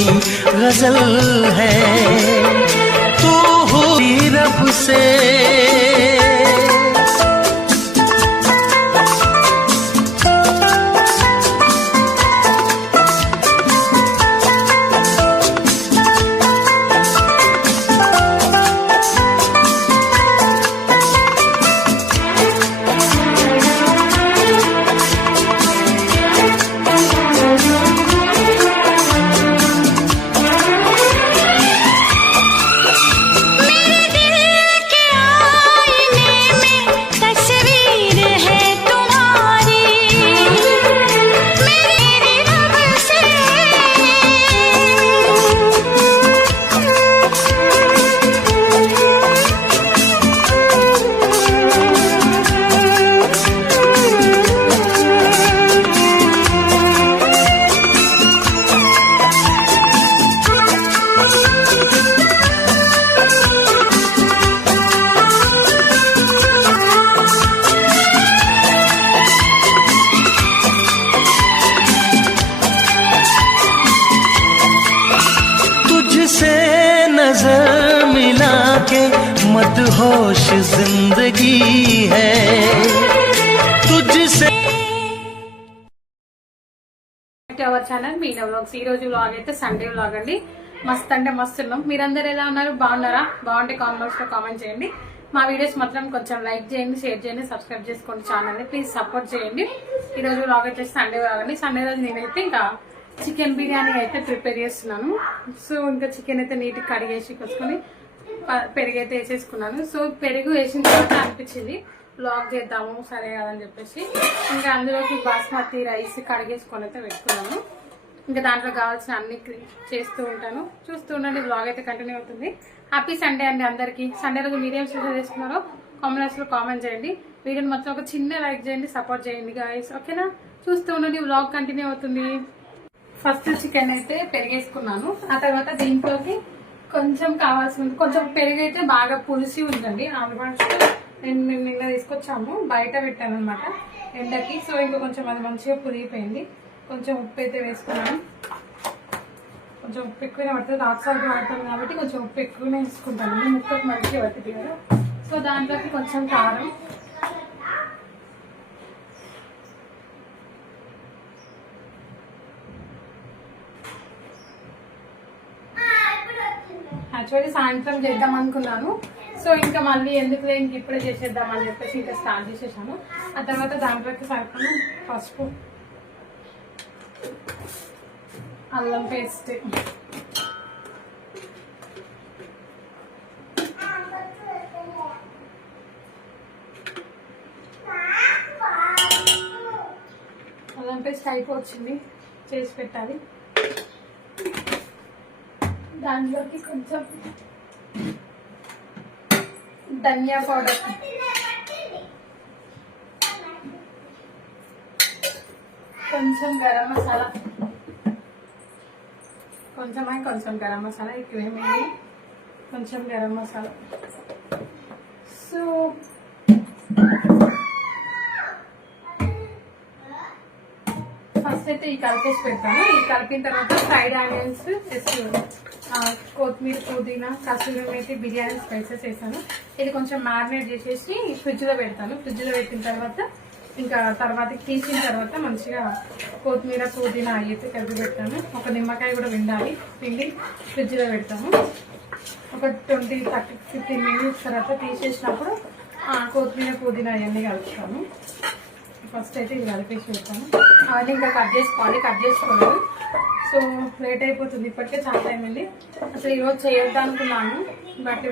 कोई गजल है, तू हुई रब से। नजर मिला के मदहोश जिंदगी है तुझसे। Our channel Meena vlogs. ఈ రోజు వ్లాగ్ అయితే సండే వ్లాగ్ అండి। మస్త్ అంటే మస్తు ఉన్నాం। మీరందరూ ఎలా ఉన్నారు? బాగున్నారా? బాగుంటే కామెంట్స్ లో కామెంట్ చేయండి। మా వీడియోస్ మాత్రం కొంచెం లైక్ చేయండి, షేర్ చేయండి, సబ్స్క్రైబ్ చేసుకోండి ఛానల్ ని ప్లీజ్ సపోర్ట్ చేయండి। ఈ రోజు వ్లాగ్ అయితే సండే వ్లాగ్ అండి। సండే రోజు నేనైతే ఇంకా చికెన్ బిర్యానీ అయితే ప్రిపేర్ చేస్తున్నాను। సో ఇంకా చికెన్ అయితే నీట్గా కడిగేసి కొట్టుకొని పెరుగు అయితే వేసేసుకున్నాను। సో పెరుగు వేసిన తర్వాత అనిపించింది వ్లాగ్ చేద్దాము సరే కదని చెప్పేసి ఇంకా అందులోకి బాస్మతి రైస్ కడిగేసుకొని అయితే పెట్టుకున్నాను। ఇంకా దాంట్లో కావాల్సిన అన్ని చేస్తూ ఉంటాను, చూస్తూ ఉండండి। వ్లాగ్ అయితే కంటిన్యూ అవుతుంది। హ్యాపీ సండే అండి అందరికి। సండే రోజు మీరేం స్పెషల్ చేసుకున్నారో కామెంట్స్ లో కామెంట్ చేయండి। వీడియోని మొత్తం ఒక చిన్న లైక్ చేయండి, సపోర్ట్ చేయండి గాయస్, ఓకేనా? చూస్తూ ఉండండి, వ్లాగ్ కంటిన్యూ అవుతుంది। ఫస్ట్ చికెన్ అయితే పెరిగేసుకున్నాను। ఆ తర్వాత దీంట్లోకి కొంచెం కావాల్సిన కొంచెం పెరుగు అయితే బాగా పులిసి ఉందండి। ఆల్మోస్ట్ నేను నిన్న తీసుకొచ్చాము, బయట పెట్టాను అనమాట ఎండకి। సో ఇంకా కొంచెం అది మంచిగా పులిగిపోయింది। కొంచెం ఉప్పు అయితే వేసుకున్నాను। కొంచెం ఉప్పు ఎక్కువనే పడుతుంది, రాక్ సాల్ట్ వాడతాను కాబట్టి కొంచెం ఉప్పు ఎక్కువనే వేసుకుంటాను, ముక్కకు మంచిగా పడుతుంది కదా। సో దాంట్లోకి కొంచెం కారం, యాక్చువల్లీ సాయంత్రం చేద్దాం అనుకున్నాను। సో ఇంకా మళ్ళీ ఎందుకు ఇంక ఇప్పుడే చేసేద్దాం అని చెప్పేసి ఇంకా స్టార్ట్ చేసేసాను। ఆ తర్వాత దాంట్లోకి సరిపడా పసుపు, అల్లం పేస్ట్, అల్లం పేస్ట్ అయిపోవచ్చింది, చేసి పెట్టాలి। దాంట్లోకి కొంచెం ధనియా పౌడర్, కొంచెం గరం మసాలా, కొంచెం గరం మసాలా, ఎక్కువేమీ కొంచెం గరం మసాలా। సో ఫస్ట్ అయితే ఈ కలిపేసి పెడతాను। ఈ కలిపిన తర్వాత ఫ్రైడ్ ఆనియన్స్, కొత్తిమీర, పుదీనా, కసూరి మేతి, బిర్యానీ స్పైసెస్ వేసాను। ఇది కొంచెం మ్యారినేట్ చేసేసి ఫ్రిడ్జ్ లో పెడతాను। ఫ్రిడ్జ్ లో పెట్టిన తర్వాత ఇంకా తర్వాత తీసిన తర్వాత మంచిగా కొత్తిమీర, పుదీనా అయితే కలిపి పెడతాను। ఒక నిమ్మకాయ కూడా పిండి ఫ్రిడ్జ్ లో పెడతాను। ఒక 20-15 మినిట్స్ తర్వాత తీసేసినప్పుడు కొత్తిమీర, పుదీనా అవన్నీ కలుపుతాను। ఫస్ట్ అయితే ఇది కలిపేసి పెడతాను। అవన్నీ ఇంకా కట్ చేసుకోలేదు। సో లేట్ అయిపోతుంది, ఇప్పటికే చాలా టైం అండి। అసలు ఈరోజు చేయొద్దు అనుకున్నాను, బట్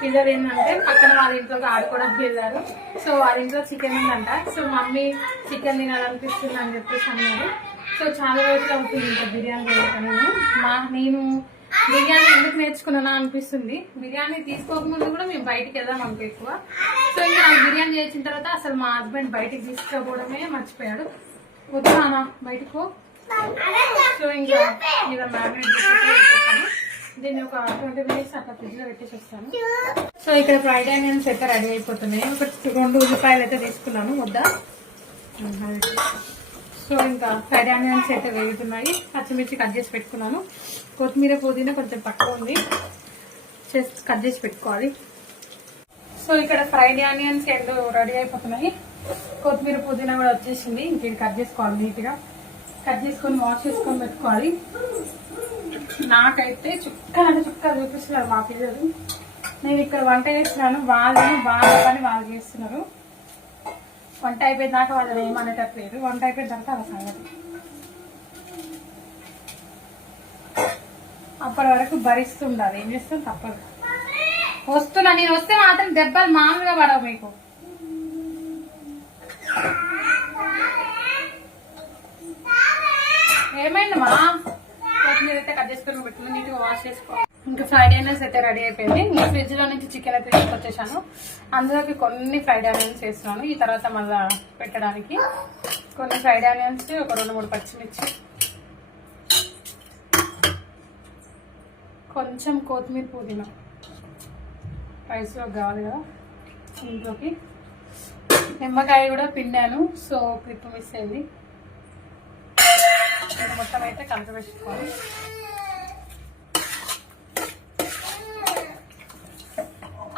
పిల్లలు ఏంటంటే పక్కన వాళ్ళ ఇంట్లోకి ఆడుకోవడానికి వెళ్ళారు। సో వాళ్ళ ఇంట్లో చికెన్ ఉందంట। సో మమ్మీ చికెన్ తినాలనిపిస్తుంది అని చెప్పేసి అన్నారు। సో చాలా రోజులు అవుతుంది ఇంకా బిర్యానీ చేయకుండా। నేను బిర్యానీ ఎందుకు నేర్చుకున్నానా అనిపిస్తుంది। బిర్యానీ తీసుకోకముందు కూడా మేము బయటికి వెళ్దాం అనుకో ఎక్కువ। సో ఇంకా నాకు బిర్యానీ చేసిన తర్వాత అసలు మా హస్బెండ్ బయటికి తీసుకుపోవడమే మర్చిపోయాడు। వద్దానా బయటకు? సో ఇంకా ఇలా మ్యారినేట్ చేస్తాను। దీన్ని ఒక 20 మినిట్స్ అట్లా ఫ్రిడ్జ్ లో పెట్టేసి వస్తాను। సో ఇక్కడ ఫ్రైడ్ ఆనియన్స్ అయితే రెడీ అయిపోతున్నాయి। ఒక 2 ఉల్లిపాయలు అయితే తీసుకున్నాను ముద్ద। సో ఇంకా ఫ్రైడ్ ఆనియన్స్ అయితే వేగుతున్నాయి. పచ్చిమిర్చి కట్ చేసి పెట్టుకున్నాను. కొత్తిమీర పుదీనా కొంచెం తక్కువ ఉంది, కట్ చేసి పెట్టుకోవాలి. సో ఇక్కడ ఫ్రైడ్ ఆనియన్స్ రెండు రెడీ అయిపోతున్నాయి. కొత్తిమీర పుదీనా కూడా వచ్చేసింది. ఇంక ఇది కట్ చేసుకోవాలి, నీట్గా కట్ చేసుకొని వాష్ చేసుకొని పెట్టుకోవాలి. నాకైతే చుక్కలంటే చుక్కలు చూపిస్తున్నారు మా పిల్లలు. నేను ఇక్కడ వంట చేస్తున్నాను, వాళ్ళు బాగా పని వాళ్ళు చేస్తున్నారు. వంట అయిపోయిన దాకా వాళ్ళు ఏమనేటట్లేదు, వంట అయిపోయిన తర్వాత అలా సంగతి. అప్పటి వరకు భరిస్తుండాలి, ఏం చేస్తాం తప్పదు. వస్తున్నా, నేను వస్తే మాత్రం దెబ్బలు మామూలుగా పడవు మీకు. ఏమైందమ్మా? కొత్తిమీర అయితే కట్ చేసుకొని పెట్టుకుని నీట్గా వాష్ చేసుకోవాలి. ఇంకా ఫ్రైడ్ ఆనియన్స్ అయితే రెడీ అయిపోయింది. నేను ఫ్రిడ్జ్ లో నుంచి చికెన్ అయితే తీసుకొచ్చేసాను. అందులోకి కొన్ని ఫ్రైడ్ ఆనియన్స్ వేస్తున్నాను ఈ తర్వాత మళ్ళా పెట్టడానికి. కొన్ని ఫ్రైడ్ ఆనియన్స్, ఒక 2-3 పచ్చిమిర్చి, కొంచెం కొత్తిమీర పుదీనా రైస్లో కావాలి కదా. ఇంట్లోకి నిమ్మకాయ కూడా పిండాను, సో క్లిప్ మిస్ అయింది. మొత్తం అయితే కలిపి వేసుకోవాలి.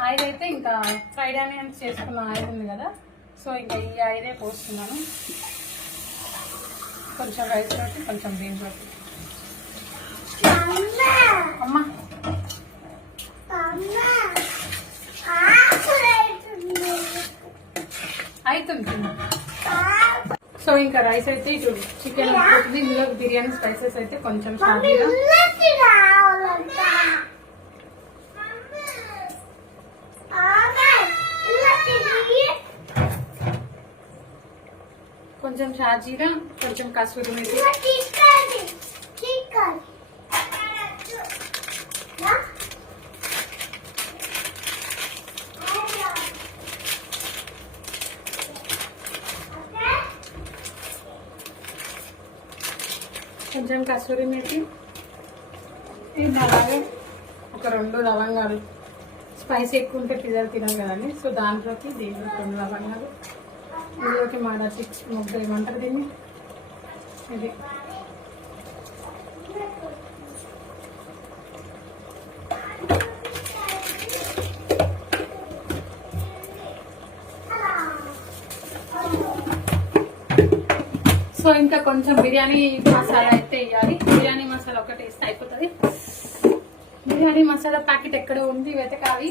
ఆయిల్ అయితే ఇంకా ఫ్రైడ్ ఆనియన్స్ చేసుకున్న ఆయిల్ ఉంది కదా, సో ఇంకా ఈ ఆయిలే పోస్తున్నాను. కొంచెం రైస్ రోటి, కొంచెం బీన్స్ రోటి. అమ్మా అవుతుంది. సో ఇంకా రైస్ అయితే ఇటు చికెన్ ఉడుకుతుంది. ఇందులో బిర్యానీ స్పైసెస్ అయితే కొంచెం షాజీరా, కొంచెం షాజీరా, కొంచెం కసూరి మేతి, కొంచెం కసూరి మేతి, అలాగే ఒక 2 లవంగాలు. స్పైసీ ఎక్కువ ఉంటే పిల్లలు తినరు కదండి, సో దాంట్లోకి దీంట్లో 2 లవంగాలు. ఇందులోకి మన ముద్ద ఏమంటారు దీన్ని, ఇది సో ఇంకా కొంచెం బిర్యానీ మసాలా అయితే వేయాలి. బిర్యానీ మసాలా ఒకటి వేస్తే అయిపోతుంది. బిర్యానీ మసాలా ప్యాకెట్ ఎక్కడ ఉంది వెతకాలి.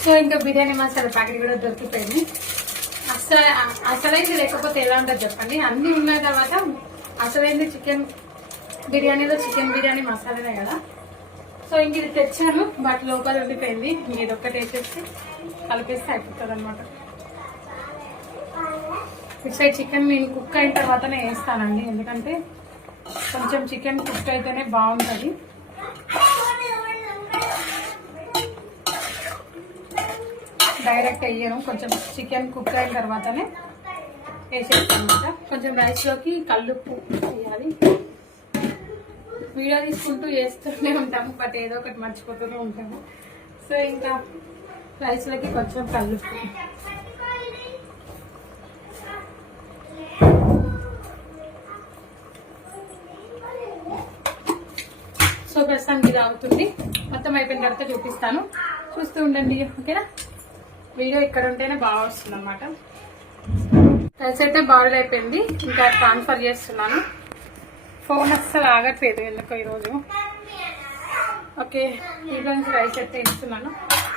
సో ఇంకా బిర్యానీ మసాలా ప్యాకెట్ కూడా దొరికిపోయింది. అసలైంది లేకపోతే ఎలా ఉంటుంది చెప్పండి. అన్ని ఉన్న తర్వాత అసలైంది చికెన్ బిర్యానీలో చికెన్ బిర్యానీ మసాలానే కదా. సో ఇంక ఇది తెచ్చాను, బట్ లోపల ఉండిపోయింది. ఇది ఒక్కటి వేసేసి కలిపేస్తే అయిపోతుంది అనమాట. ఇటు సైడ్ చికెన్ నేను కుక్ అయిన తర్వాతనే వేస్తానండి, ఎందుకంటే కొంచెం చికెన్ కుక్ అయితేనే బాగుంటుంది. డైరెక్ట్ వేయను, కొంచెం చికెన్ కుక్ అయిన తర్వాతనే వేసేస్తాను అనమాట. కొంచెం రైస్లోకి కల్లుప్పు వేయాలి. వీడియో తీసుకుంటూ వేస్తూనే ఉంటాము, బట్ ఏదో ఒకటి మర్చిపోతూనే ఉంటాము. సో ఇంకా రైస్లోకి కొంచెం కల్లుప్పు, సో ప్రస్తుతానికి ఇది అవుతుంది. మొత్తం అయిపోయిన తర్వాత చూపిస్తాను, చూస్తూ ఉండండి ఓకేనా. వీడియో ఇక్కడ ఉంటేనే బాగా వస్తుంది అనమాట. రైస్ అయితే బాయిల్ అయిపోయింది, ఇంకా ట్రాన్స్ఫర్ చేస్తున్నాను. ఫోన్ అస్సలు ఆగట్లేదు ఎందుకో ఈరోజు. ఓకే, దీంట్లో నుంచి రైస్ అయితే ఇస్తున్నాను.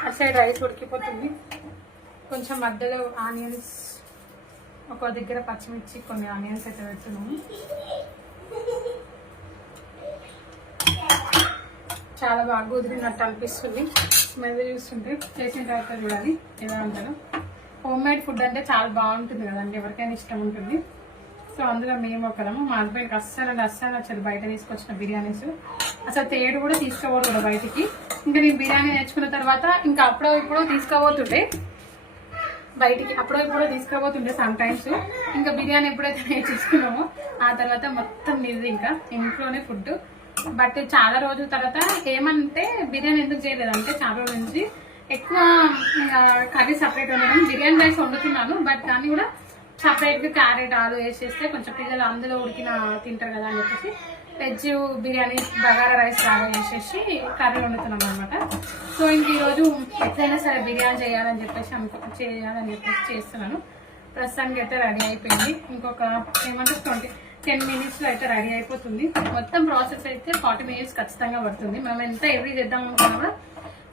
అటు సైడ్ రైస్ ఉడికిపోతుంది. కొంచెం మధ్యలో ఆనియన్స్, ఒక దగ్గర పచ్చిమిర్చి, కొన్ని ఆనియన్స్ అయితే పెడుతున్నాము. చాలా బాగా కుదిరినట్టు అనిపిస్తుంది. స్మెల్ చూస్తుంటే చేసిన తర్వాత చూడాలి ఎలా ఉంటాను. హోమ్ మేడ్ ఫుడ్ అంటే చాలా బాగుంటుంది కదండి, ఎవరికైనా ఇష్టం ఉంటుంది. సో అందులో మేము ఒకరము. మా హస్బెండ్కి అస్సలు నచ్చదు బయట తీసుకొచ్చిన బిర్యానీస్. అసలు తేడు కూడా తీసుకోబోతుండే బయటికి. ఇంకా నేను బిర్యానీ నేర్చుకున్న తర్వాత ఇంకా అప్పుడో ఇప్పుడు తీసుకోబోతుండే బయటికి, అప్పుడో ఇప్పుడు తీసుకోబోతుండే సమ్ టైమ్స్. ఇంకా బిర్యానీ ఎప్పుడైతే నేర్చుకున్నామో ఆ తర్వాత మొత్తం ఇది ఇంకా ఇంట్లోనే ఫుడ్. బట్ చాలా రోజుల తర్వాత ఏమంటే బిర్యానీ ఎందుకు చేయలేదంటే, చాలా రోజుల నుంచి ఎక్కువ కర్రీ సపరేట్ ఉండడం. బిర్యానీ రైస్ వండుతున్నాను, బట్ కానీ కూడా సపరేట్గా క్యారెట్ ఆలు వేసేస్తే కొంచెం పిల్లలు అందులో ఉడికిన తింటారు కదా అని చెప్పేసి వెజ్ బిర్యానీ బగారా రైస్ లాగా వేసేసి కర్రీ వండుతున్నాం అనమాట. సో ఇంక ఈరోజు ఎట్లయినా సరే బిర్యానీ చేయాలని చెప్పేసి చేస్తున్నాను. ప్రస్తుతానికి అయితే రెడీ అయిపోయింది. ఇంకొక ఏమంటే 10 minutesలో అయితే రెడీ అయిపోతుంది. మొత్తం ప్రాసెస్ అయితే 40 minutes ఖచ్చితంగా పడుతుంది. మనం ఎంత ఎవ్రీ చేద్దాం అనుకున్నా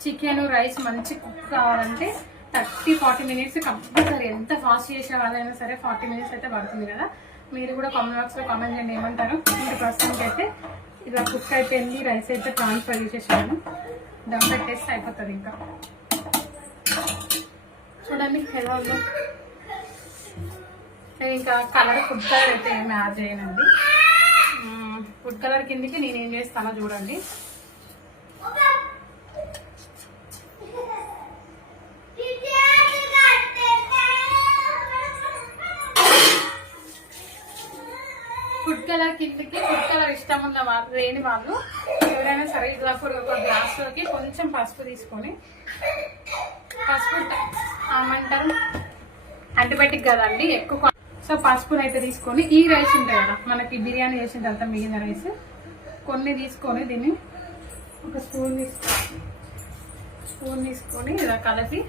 చికెన్ రైస్ మంచి కుక్ కావాలంటే 30-40 minutes కంపల్సరీ. ఎంత ఫాస్ట్ చేసే వాళ్ళైనా సరే 40 minutes అయితే పడుతుంది కదా. మీరు కూడా కామెంట్ బాక్స్లో కామెంట్ చేయండి ఏమంటారు. ఇంకా ప్రస్తుతానికి అయితే ఇలా కుక్ అయిపోయింది. రైస్ అయితే ట్రాన్స్ఫర్ చేసేసాను. దమ్ పెట్టేస్తే అయిపోతుంది. ఇంకా చూడండి ఎలా ఉందో. ఇంకా కలర్ ఫుడ్ కలర్ అయితే ఏమి యాడ్ చేయనండి. ఫుడ్ కలర్ కిందకి నేను ఏం చేస్తానో చూడండి. ఫుడ్ కలర్ కిందకి ఫుడ్ కలర్ ఇష్టం ఉన్న వాళ్ళు లేని వాళ్ళు ఎవరైనా సరే ఇలా ఒక గ్లాస్లోకి కొంచెం పసుపు తీసుకొని, పసుపు ఏమంటారు యాంటీబయాటిక్ కదండి ఎక్కువ. సో పసుపుని అయితే తీసుకొని ఈ రైస్ ఉంటాయి కదా మనకి బిర్యానీ చేసిన తర్వాత మిగిలిన రైస్ కొన్ని తీసుకొని దీన్ని ఒక స్పూన్ తీసుకొని ఇలా కలిపి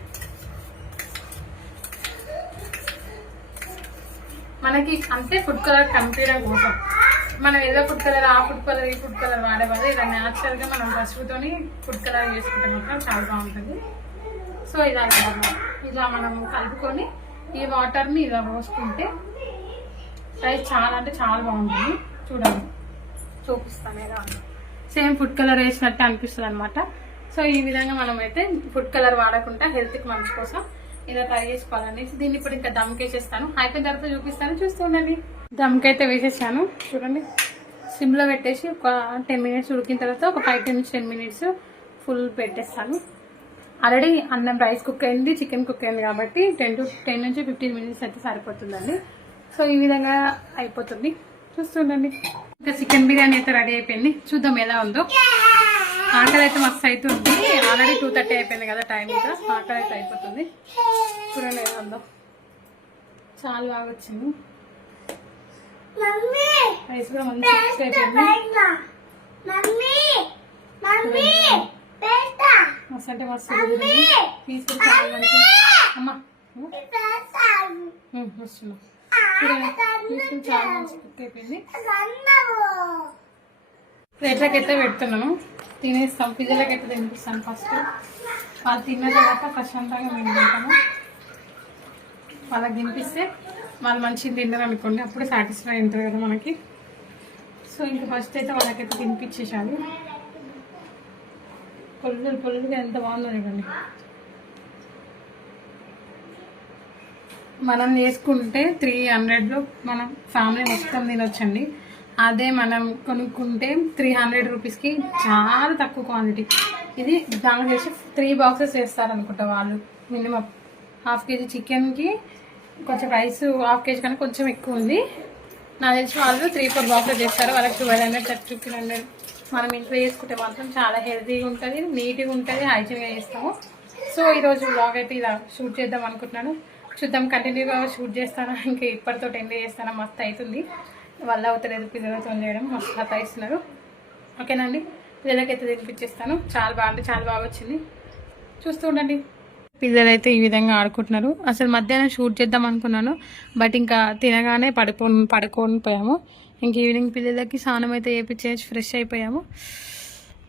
మనకి అంతే ఫుడ్ కలర్ కనిపించడం కోసం మనం ఏదో ఫుడ్ కలర్ ఆ ఫుడ్ కలర్ ఈ ఫుడ్ కలర్ వాడే బదులు ఇలా న్యాచురల్గా మనం పసుపుతోని ఫుడ్ కలర్ చేసుకుంటే మాత్రం చాలా బాగుంటుంది. సో ఇలా మనం కలుపుకొని ఈ వాటర్ని ఇలా పోసుకుంటే రైస్ చాలా అంటే చాలా బాగుంటుంది. చూడండి చూపిస్తాను ఎలా సేమ్ ఫుడ్ కలర్ వేసినట్టు అనిపిస్తుంది అనమాట. సో ఈ విధంగా మనం అయితే ఫుడ్ కలర్ వాడకుండా హెల్త్కి మంచి కోసం ఇలా ట్రై చేసుకోవాలండి. దీన్ని ఇప్పుడు ఇంకా దమ్కి వేసేస్తాను. అయిపోయిన తర్వాత చూపిస్తాను, చూస్తుండండి. దమ్కి అయితే వేసేసాను చూడండి. సిమ్లో పెట్టేసి ఒక 10 minutes ఉడికిన తర్వాత ఒక 5-10 minutes ఫుల్ పెట్టేస్తాను. ఆల్రెడీ అన్నం రైస్ కుక్ అయింది, చికెన్ కుక్ అయింది కాబట్టి 10 నుంచి 15 minutes అయితే సరిపోతుందండి. సో ఈ విధంగా అయిపోతుంది, చూస్తుండండి. ఇంకా చికెన్ బిర్యానీ అయితే రెడీ అయిపోయింది. చూద్దాం ఎలా ఉందో. ఆకలి అయితే మస్తు అవుతుంది. ఆల్రెడీ 2:30 అయిపోయింది కదా టైం. ఇంకా ఆకలి అయితే అయిపోతుంది. చూడండి ఎలా ఉందో. చాలా బాగా వచ్చింది. రైస్ కూడా మంచి కుక్ అయిపోయింది. మస్తు అంటే మస్తు పీస్ కూడా చాలా మంచి. అమ్మా వస్తున్నా చూడండి. పీస్ కూడా చాలా మంచి కుక్ అయిపోయింది. ప్లేట్లకైతే పెడుతున్నాను, తినేస్తాం. పిల్లలకైతే తినిపిస్తాను ఫస్ట్. వాళ్ళు తిన్న తర్వాత ప్రశాంతంగా మేము తింటాము. వాళ్ళకి తినిపిస్తే వాళ్ళు మంచిగా తింటారు అనుకోండి, అప్పుడు సాటిస్ఫై అవుతుంది కదా మనకి. సో ఇంకా ఫస్ట్ అయితే వాళ్ళకైతే తినిపించేసాను. పొల్లుగా ఎంత బాగుందో చూడండి. మనం చేసుకుంటే 300లో మనం ఫ్యామిలీ మొత్తం తినొచ్చండి. అదే మనం కొనుక్కుంటే 300 రూపీస్కి చాలా తక్కువ క్వాంటిటీ. ఇది దాని చేసి 3 boxes వేస్తారనుకుంటా వాళ్ళు. మినిమం 1/2 kg చికెన్కి కొంచెం రైస్ 1/2 kg కన్నా కొంచెం ఎక్కువ ఉంది. నాకు తెలిసి వాళ్ళు 3-4 boxes చేస్తారు. వాళ్ళకి 1200, 1300. మనం ఇంట్లో చేసుకుంటే మాత్రం చాలా హెల్తీగా ఉంటుంది, నీట్గా ఉంటుంది, హైజీన్గా చేస్తాము. సో ఈరోజు వ్లాగ్ అయితే ఇలా షూట్ చేద్దాం అనుకుంటున్నాను. చూద్దాం, కంటిన్యూగా షూట్ చేస్తాను. ఇంకా ఇప్పటితో ఎంజాయ్ చేస్తాను. మస్తు అవుతుంది. వల్ల అవుతలేదు పిల్లలతో చేయడం, మస్తు సతాయిస్తున్నారు. ఓకేనండి, పిల్లలకైతే తినిపించేస్తాను. చాలా బాగా వచ్చింది. చూస్తూ ఉండండి. పిల్లలు అయితే ఈ విధంగా ఆడుకుంటున్నారు. అసలు మధ్యాహ్నం షూట్ చేద్దాం అనుకున్నాను, బట్ ఇంకా తినగానే పడుకొని పోయాము. ఇంక ఈవినింగ్ పిల్లలకి స్నానం అయితే చేయించేసి ఫ్రెష్ అయిపోయాము.